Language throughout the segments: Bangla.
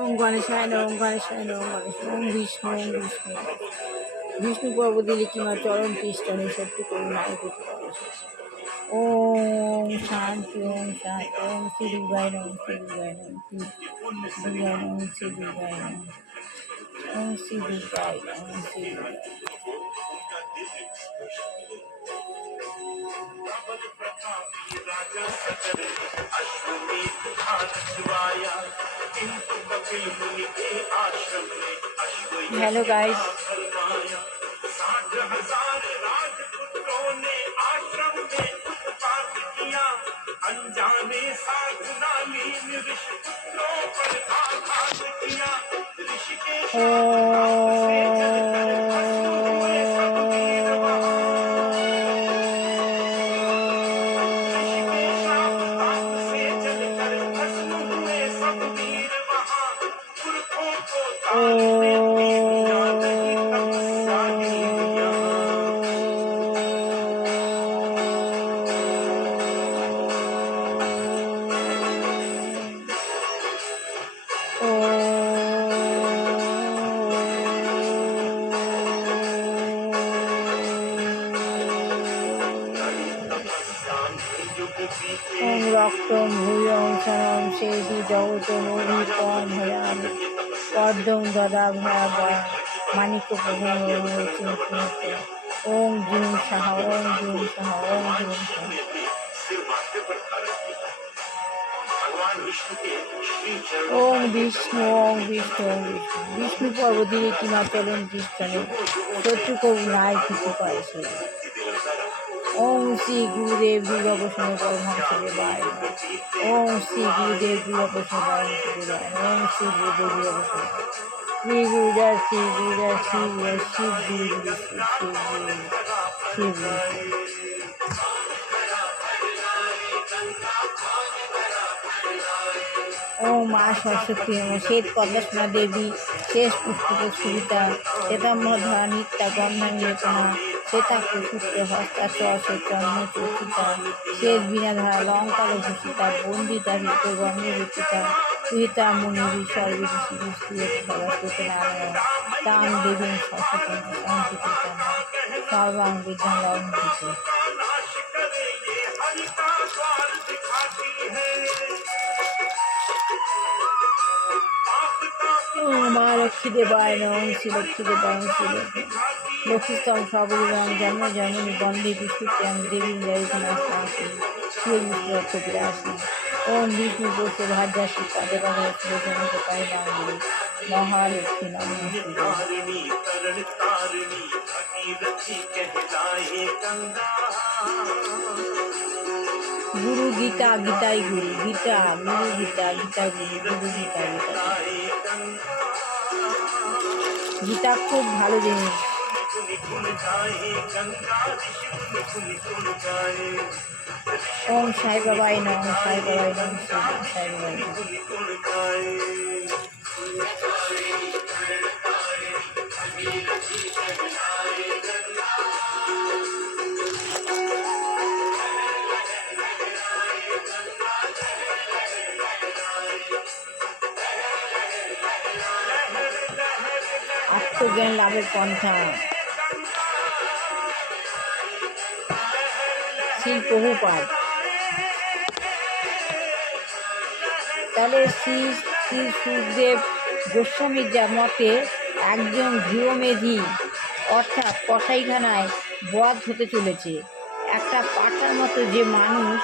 ওম গণেশায় নমঃ, ওম গণেশায় নমঃ, ওম বিষ্ণু, ওম বিষ্ণু। বিষ্ণু পর্বতী লিখিমা চরণ তিষ্ঠানে সত্যি করুণায় গতি করে। ওম শান্তি, ওম শান্তি, ওম শ্রী দুর্গায় নমঃ, শ্রী দুর্গায় নমঃ, শ্রী দুর্গায় নমঃ, শ্রী দুর্গায় নমঃ, ওম শ্রী দুর্গায় নমঃ, শ্রী দুর্গায়। हेलो गाइस, अनजाने साधना लीन ऋषिपुत्रों पर आघात किया। ऋषिकेश ओम रक्तम भूयं शरणं शेषि जगतमोहितं भयाम पद्मं ददाभयाभा माणिक्यप्रभं ओम जूं सह ओम जूं सह ओम जूं सह। ओम विष्णु, ओम विष्णु, ओम विष्णु। विष्णु पर्वती लिखिमा चरण तिष्ठने शत्रु करुणाय कृति पाइছে। ओम श्री गुरुदेव दुर्गा गोस्वामी परमहंस देवाय। ओम श्री गुरुदेव दुर्गा गोस्वामी परमहंस देवाय। ओम श्री गुरुदेव दुर्गा गोस्वामी श्री गुरुदेव श्री गुरुदेव श्री गुरुदेव शिव गुरु शिव गुरु। ओम माँ सरस्वती नमः। श्वेत पद्मसना देवी शेष पुष्पक सुविता श्वेताम्बरा नित्या गंधं लेपना श्वेता कुसूत्र हस्ता चर्चन्न चर्चिता श्वेत बीणाधारा अलंकार भूषिता बंदिता ऋत गंगे रुचिता सुहिता मुनि सर्वे ऋषि सदास्तुतनारायण तां देवीं सरस्वतीं संकीर्तनं सर्वां विद्यां মা লক্ষ্মী দেবায় নমঃ। শ্রী লক্ষ্মী দেবায় শ্রী লক্ষ্মীস্তম সর্বদেবাং জন্ম জন্মনি বন্দে বিষ্ণুপ্রিয়াং দেবী জয়নাশি শ্রী বিষ্ণু কবিরাশি। ওম বিষ্ণু বসে ভাজ্যাসী দেবায় পাই নাঙ্গিনী মহালক্ষ্মী নমঃ। गुरु गीता गीताई गुरु गीता गुरु गीता गीता गुरु गुरु गीता गीता गीता खूब भालो जिनिस। ओम साई बाबाई नमः, साई बाबाई नमः, साई बाबाई नमः। আত্মজ্ঞান লাভের পন্থা। শ্রী প্রভুপাদ। তাহলে শ্রী শ্রী সুখদেব গোস্বামীর যা মতে একজন গৃহমেধি অর্থাৎ কসাইখানায় বধ হতে চলেছে। একটা পাঠার মতো যে মানুষ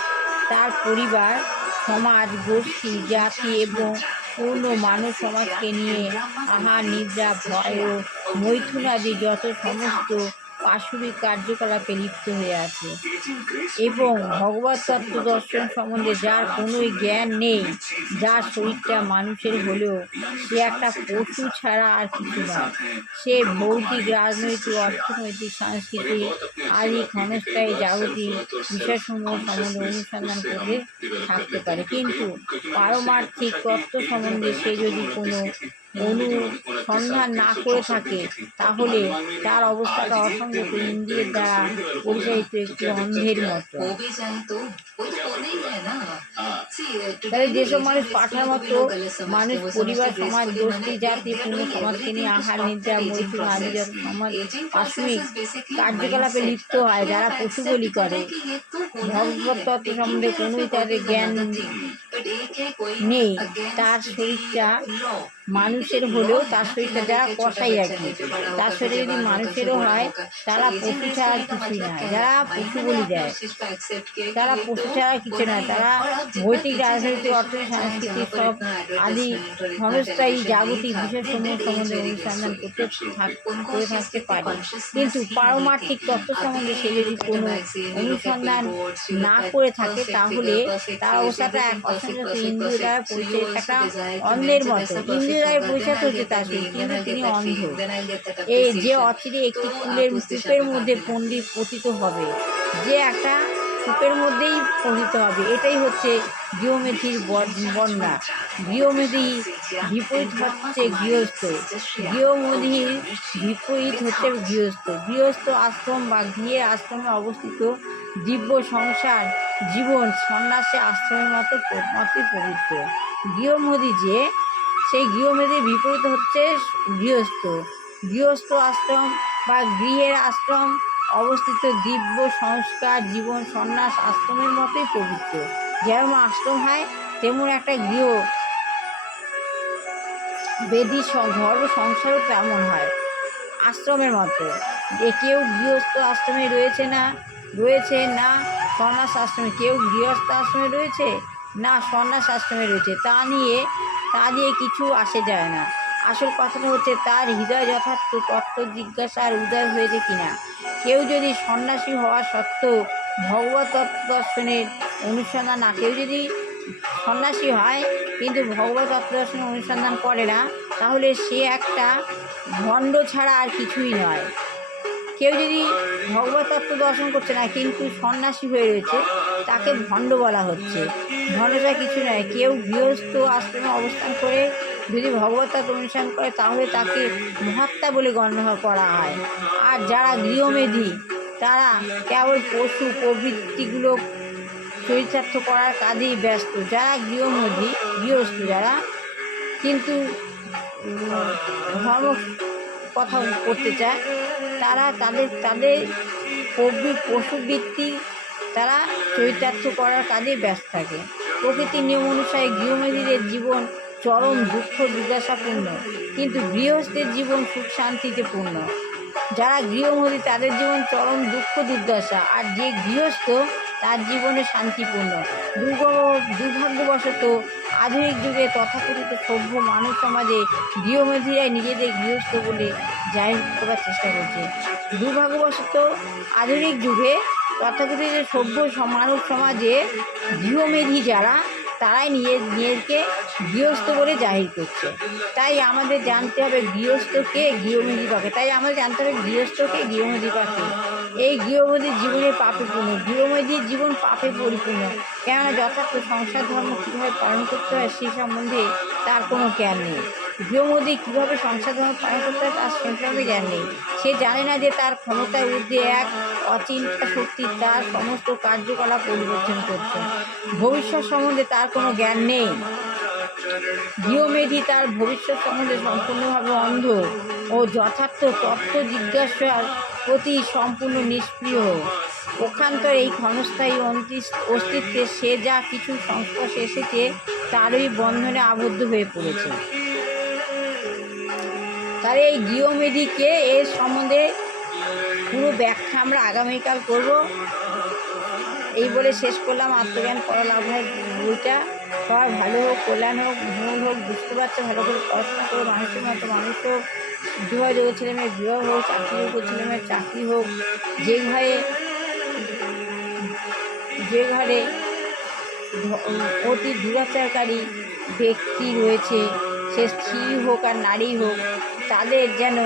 তার পরিবার সমাজ গোষ্ঠী জাতি এবং পূর্ণ মানব সমাজকে নিয়ে আহার নিদ্রা ভয় ও মৈথুনাদি যত সমস্ত পাশবিক কার্যকলাপে লিপ্ত হয়ে আছে এবং ভগবত তত্ত্ব দর্শন সম্বন্ধে যার কোনোই জ্ঞান নেই, যার শরীরটা মানুষের হলেও সে একটা পশু ছাড়া আর কিছু নয়। সে ভৌতিক রাজনৈতিক অর্থনৈতিক সাংস্কৃতিক আদি ক্ষণস্থায়ী জাগতিক বিষয়সমূহ সম্বন্ধে অনুসন্ধান করতে থাকতে পারে, কিন্তু পারমার্থিক তত্ত্ব সম্বন্ধে সে যদি কোনো অনুসন্ধান না করে থাকে তাহলে তার অবস্থাটা অসংযত ইন্দ্রিয়ের দ্বারা পরিচালিত একটি অন্ধের মতো। তাহলে যেসব মানুষ পাঠার মতো মানুষ পরিবার সমাজ গোষ্ঠী জাতি পূর্ণ সমাজকে নিয়ে আহার নিদ্রা মৈথুন আদি যত সমাজ পাশবিক কার্যকলাপে লিপ্ত হয়, যারা পশু বলি করে, ভগবত তত্ত্ব সম্বন্ধে কোনোই তাদের জ্ঞান নেই, তার শরীরটা মানুষের হলেও তার শরীরটা যারা কষাই আর কি, তার শরীরে যদি মানুষেরও হয় তারা পশু ছাড়া কিছুই নয়। যারা পশু বলি দেয় তারা পশু ছাড়া কিছু নয়। তারা ভৌতিক রাজনৈতিক অর্থনৈতিক সাংস্কৃতিক সব আদি ক্ষণস্থায়ী জাগতিক বিষয়সমূহ সম্বন্ধে অনুসন্ধান করে থাকতে পারে, কিন্তু পারমার্থিক তত্ত্ব সম্বন্ধে সে যদি কোনো অনুসন্ধান না করে থাকে তাহলে তার অবস্থাটা এক অসংযত ইন্দ্রিয় দ্বারা পরিচালিত একটা অন্ধের মতো। ইন্দ্রিয় দ্বারা পরিচালিত হচ্ছে তার শরীর, কিন্তু তিনি অন্ধ। এই যে অচিরে একটি কূপের মধ্যে পতিত হবে, যে একটা কূপের মধ্যেই পতিত হবে, এটাই হচ্ছে গৃহমেধির বন্যা। গৃহমেধি বিপরীত হচ্ছে গৃহস্থ, গৃহমেধির বিপরীত হচ্ছে গৃহস্থ। গৃহস্থ আশ্রম বা গৃহের আশ্রমে অবস্থিত দিব্য সংসার জীবন সন্ন্যাসে আশ্রমের মতোই পবিত্র। গৃহমেধি যে, সেই গৃহমেধির বিপরীত হচ্ছে গৃহস্থ। গৃহস্থ আশ্রম বা গৃহের আশ্রম অবস্থিত দিব্য সংস্কার জীবন সন্ন্যাস আশ্রমের মতোই পবিত্র। যেমন আশ্রম হয় তেমন একটা গৃহ বেদি ধর্ম সংসারও তেমন হয় আশ্রমের মতো। যে কেউ গৃহস্থ আশ্রমে রয়েছে না সন্ন্যাস আশ্রমে, কেউ গৃহস্থ আশ্রমে রয়েছে না সন্ন্যাস আশ্রমে রয়েছে, তা দিয়ে কিছু আসে যায় না। আসল কথাটা হচ্ছে তার হৃদয় যথার্থ তত্ত্ব জিজ্ঞাসার উদয় হয়েছে কিনা। কেউ যদি সন্ন্যাসী হওয়া সত্ত্বেও ভগবত তত্ত্ব দর্শনের অনুসন্ধান না, কেউ যদি সন্ন্যাসী হয় কিন্তু ভগবত তত্ত্ব দর্শনের অনুসন্ধান করে না, তাহলে সে একটা ভণ্ড ছাড়া আর কিছুই নয়। কেউ যদি ভগবত তত্ত্ব দর্শন করছে না কিন্তু সন্ন্যাসী হয়ে রয়েছে, তাকে ভণ্ড বলা হচ্ছে। ভণ্ড ছাড়া কিছু নয়। কেউ গৃহস্থ আশ্রমে অবস্থান করে যদি ভগবত তত্ত্ব অনুসরণ করে তাহলে তাকে মহাত্মা বলে গণ্য করা হয়। আর যারা গৃহমেধি তারা কেবল পশু প্রবৃত্তিগুলো চরিতার্থ করার কাজেই ব্যস্ত। যারা গৃহস্থ যারা কিন্তু ধর্ম কথা করতে চায়, তারা তাদের পশুবৃত্তি তারা চরিতার্থ করার কাজে ব্যস্ত থাকে। প্রকৃতির নিয়ম অনুসারে গৃহমেধিদের জীবন চরম দুঃখ দুর্দশাপূর্ণ, কিন্তু গৃহস্থের জীবন সুখ শান্তিতে পূর্ণ। যারা গৃহমেধি তাদের জীবন চরম দুঃখ দুর্দশা, আর যে গৃহস্থ তার জীবনে শান্তিপূর্ণ। দুর্ভাগ্যবশত আধুনিক যুগে তথাকথিত সভ্য মানব সমাজে গৃহমেধিরাই নিজেদের গৃহস্থ বলে জাহির করার চেষ্টা করছে। দুর্ভাগ্যবশত আধুনিক যুগে তথাকথিত সভ্য মানব সমাজে গৃহমেধি যারা, তারাই নিজেকে গৃহস্থ বলে জাহির করছে। তাই আমাদের জানতে হবে গৃহস্থকে গৃহমেধি পাকে, তাই আমাদের জানতে হবে গৃহস্থকে গৃহমেধি পাকে। এই গৃহমেধির জীবনে পাপে পূর্ণ, গৃহমেধির জীবন পাপে পরিপূর্ণ। কেননা যথার্থ সংসার ধর্ম কীভাবে পালন করতে হয় সে সম্বন্ধে তার কোনো জ্ঞান নেই। গৃহমেধি কীভাবে সংসার ধর্ম পালন করতে হয় তার সম্বন্ধে জ্ঞান নেই। সে জানে না যে তার ক্ষমতার ঊর্ধ্বে এক অচিন্তা শক্তি তার সমস্ত কার্যকলাপ পরিবর্তন করছে। ভবিষ্যৎ সম্বন্ধে তার কোনো জ্ঞান নেই। গৃহমেধি তার ভবিষ্যৎ সম্বন্ধে সম্পূর্ণভাবে অন্ধ ও যথার্থ তত্ত্ব জিজ্ঞাসার প্রতি সম্পূর্ণ নিষ্ক্রিয়। পক্ষান্তরে এই ক্ষণস্থায়ী অস্তিত্বে সে যা কিছু সংস্পর্শে এসেছে তারই বন্ধনে আবদ্ধ হয়ে পড়েছে। তার এই গৃহমেধিকে এর সম্বন্ধে পুরো ব্যাখ্যা আমরা আগামীকাল করব। এই বলে শেষ করলাম। আত্মজ্ঞান পড়া লাভ হয় বইটা। সবার ভালো হোক, কল্যাণ হোক, মঙ্গল হোক, বুঝতে পারছে ভালো করে পড়াশোনা করে মানুষের মতো মানুষ হোক, বিবাহ যোগ্য ছেলেমেয়ের বিবাহ হোক, চাকরি যোগ্য ছেলেমেয়ের চাকরি হোক। যে ঘরে অতি দুরাচারকারী ব্যক্তি রয়েছে, সে স্ত্রী হোক আর নারী হোক, তাদের যেন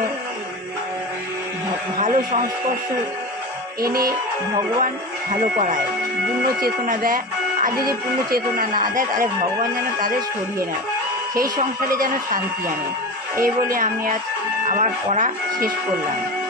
ভালো সংস্পর্শ এনে ভগবান ভালো করায়, পূর্ণ চেতনা দেয়। আর যদি পূর্ণ চেতনা না দেয় তাহলে ভগবান যেন তাদের সরিয়ে নেয়, সেই সংসারে যেন শান্তি আনে। এই বলে আমি আজ আমার পড়া শেষ করলাম।